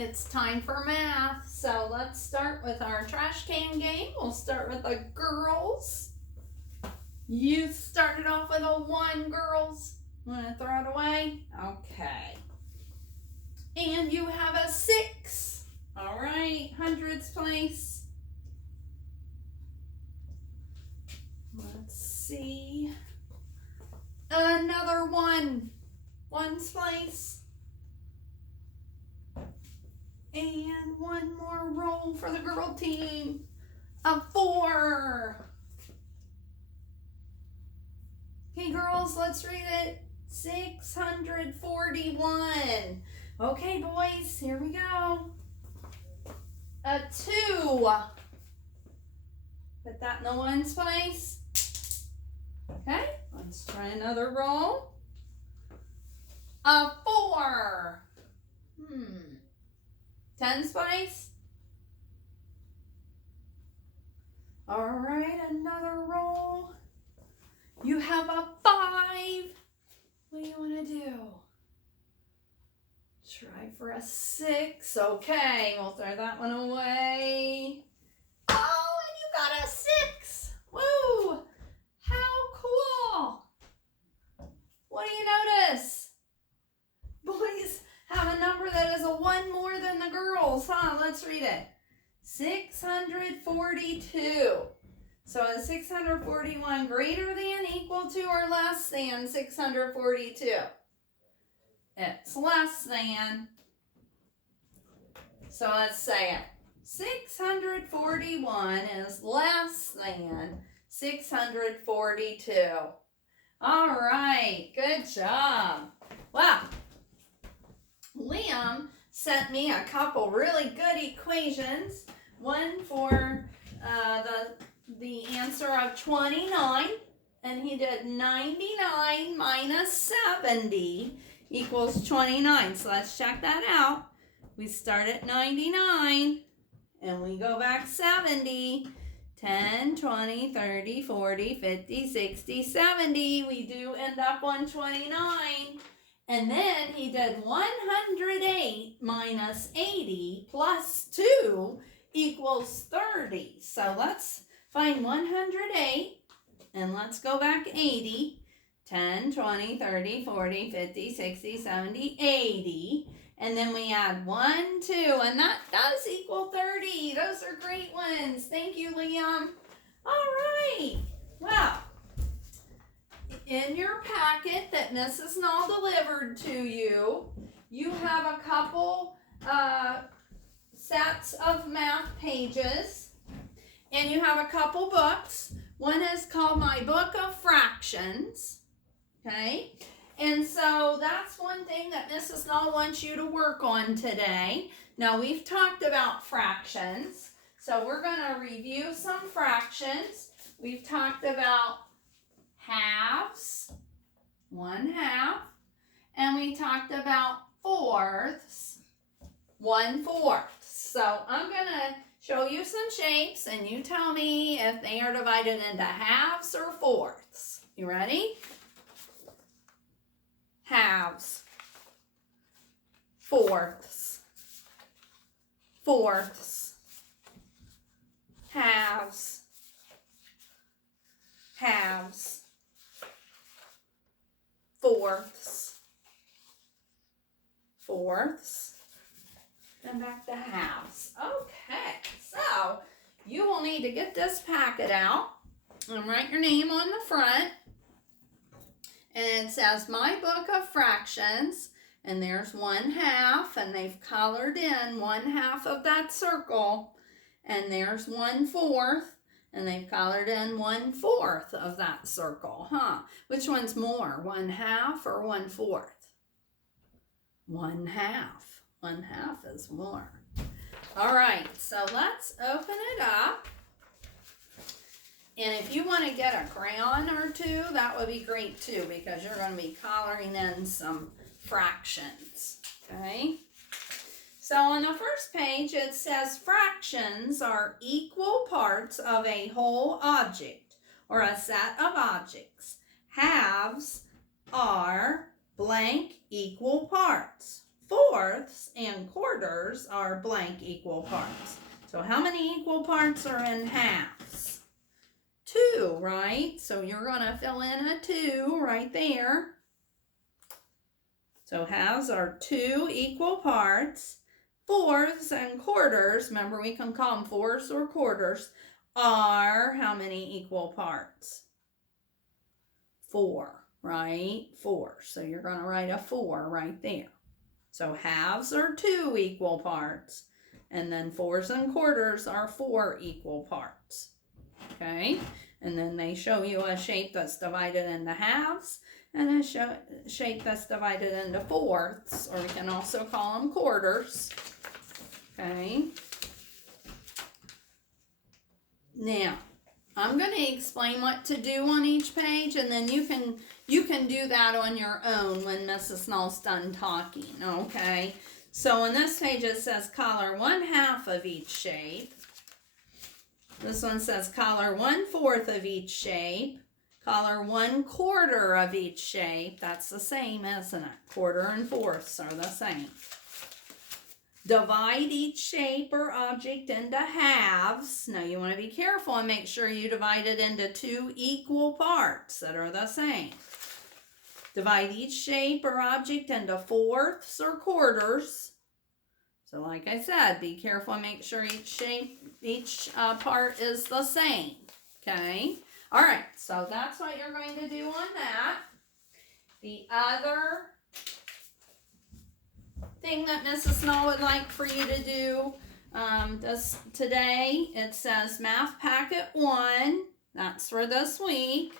it's time for math. So let's start with our trash can game. We'll start with the girls. You started off with a 1, girls. Want to throw it away? Okay. And you have a 6. All right, hundreds place. Let's see. Another 1. Ones place. And one more roll for the girl team. A 4. Okay, girls, let's read it. 641. Okay, boys, here we go. A 2. Put that in the ones place. Okay, let's try another roll. A 4. Tens place. All right, another roll. You have a 5. What do you want to do? Try for a 6. Okay, we'll throw that one away. Oh, and you got a 6. Woo! How cool! What do you notice? Boys have a number that is a 1 more than the girls, huh? Let's read it. 642. So is 641 greater than, equal to, or less than 642? It's less than. So let's say it. 641 is less than 642. All right, good job. Wow. Liam sent me a couple really good equations. One for the answer of 29, and he did 99 minus 70 equals 29. So let's check that out. We start at 99, and we go back 70. 10, 20, 30, 40, 50, 60, 70. We do end up on 29. And then he did 108 minus 80 plus 2 equals 30. So let's find 108 and let's go back 80. 10, 20, 30, 40, 50, 60, 70, 80. And then we add 1, 2, and that does equal 30. Those are great ones. Thank you, Liam. All right. Wow. In your packet that Mrs. Null delivered to you, you have a couple sets of math pages, and you have a couple books. One is called My Book of Fractions, okay? And so that's one thing that Mrs. Null wants you to work on today. Now, we've talked about fractions, so we're going to review some fractions. We've talked about halves, 1/2, and we talked about fourths, 1/4. So I'm going to show you some shapes, and you tell me if they are divided into halves or fourths. You ready? Halves, fourths, fourths, halves, halves, fourths, fourths, and back to halves. Okay, so you will need to get this packet out and write your name on the front. And it says My Book of Fractions, and there's 1/2, and they've colored in 1/2 of that circle, and there's 1/4, and they've colored in 1/4 of that circle, huh? Which one's more, 1/2 or 1/4? 1/2. 1/2 is more. All right, so let's open it up. And if you want to get a crayon or two, that would be great too, because you're going to be coloring in some fractions, okay? So on the first page, it says fractions are equal parts of a whole object or a set of objects. Halves are blank equal parts. fourths and quarters are blank equal parts. So how many equal parts are in halves? 2, right? So you're going to fill in a 2 right there. So halves are 2 equal parts. Fourths and quarters, remember we can call them fourths or quarters, are how many equal parts? 4, right? 4. So you're going to write a 4 right there. So halves are 2 equal parts. And then fourths and quarters are 4 equal parts. Okay? And then they show you a shape that's divided into halves and a shape that's divided into fourths, or we can also call them quarters. Okay? Now, I'm going to explain what to do on each page, and then you can do that on your own when Mrs. Null's done talking, okay? So on this page it says color 1/2 of each shape. This one says color 1/4 of each shape. Color 1/4 of each shape. That's the same, isn't it? Quarter and fourths are the same. Divide each shape or object into halves. Now you want to be careful and make sure you divide it into 2 equal parts that are the same. Divide each shape or object into fourths or quarters. So like I said, be careful and make sure each part is the same. Okay? All right, so that's what you're going to do on that. The other thing that Mrs. Null would like for you to do today, it says Math Packet 1. That's for this week.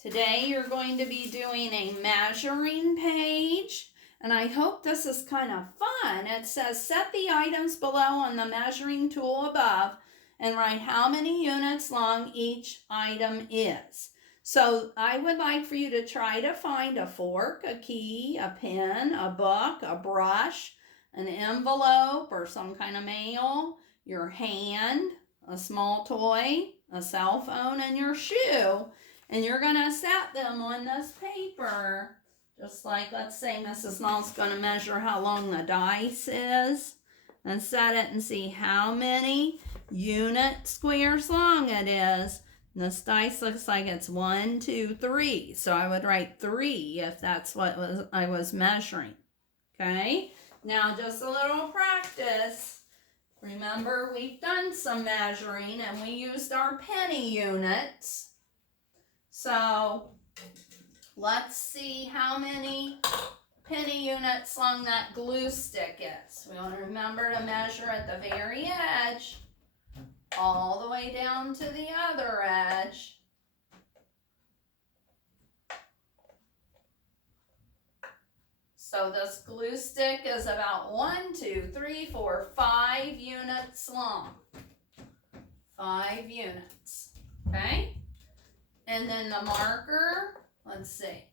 Today you're going to be doing a measuring page, and I hope this is kind of fun. It says set the items below on the measuring tool above and write how many units long each item is. So I would like for you to try to find a fork, a key, a pen, a book, a brush, an envelope or some kind of mail, your hand, a small toy, a cell phone, and your shoe. And you're going to set them on this paper. Just like, let's say Mrs. Null's going to measure how long the dice is. And set it and see how many unit squares long it is. This dice looks like it's 1, 2, 3. So I would write 3 if that's what I was measuring. Okay? Now just a little practice. Remember, we've done some measuring and we used our penny units. So let's see how many penny units long that glue stick is. We want to remember to measure at the very edge, all the way down to the other edge. So this glue stick is about 1, 2, 3, 4, 5 units long. 5 units, okay? And then the marker, let's see.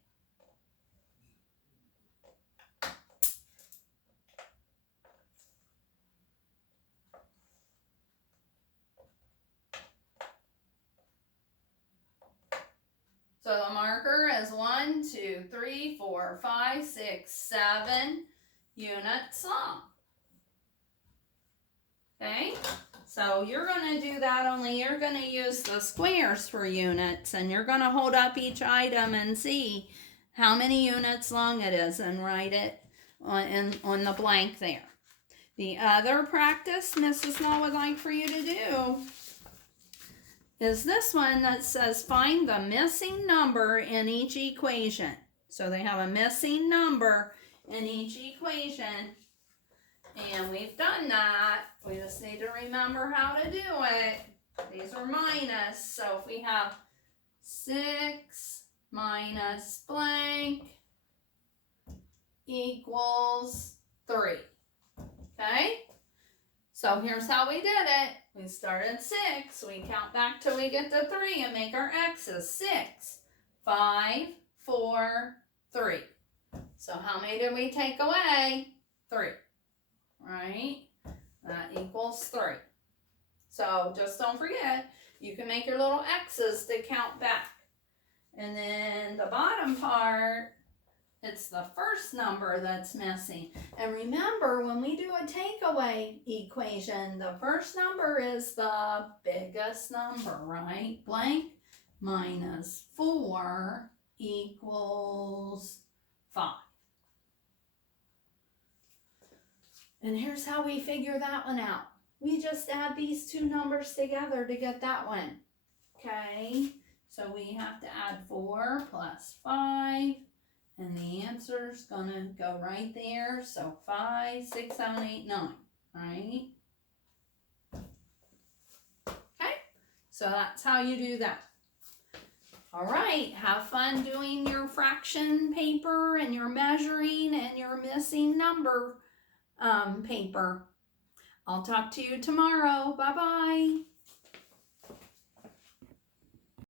So the marker is 1, 2, 3, 4, 5, 6, 7 units long. Okay? So you're going to do that, only you're going to use the squares for units, and you're going to hold up each item and see how many units long it is and write it on the blank there. The other practice Mrs. Null would like for you to do is this one that says find the missing number in each equation. So they have a missing number in each equation, and we've done that. We just need to remember how to do it. These are minus, so if we have 6 minus blank equals 3. Okay? So here's how we did it. We start at 6, we count back till we get to 3 and make our X's. 6, 5, 4, 3. So how many did we take away? 3, right? That equals 3. So just don't forget, you can make your little X's to count back. And then the bottom part, It's the first number that's missing. And remember, when we do a takeaway equation, the first number is the biggest number, right? Blank minus 4 equals 5. And here's how we figure that one out. We just add these two numbers together to get that one. Okay, so we have to add 4 plus 5. And the answer's gonna go right there. So 5, 6, 7, 8, 9, right? Okay, so that's how you do that. All right, have fun doing your fraction paper and your measuring and your missing number paper. I'll talk to you tomorrow. Bye-bye.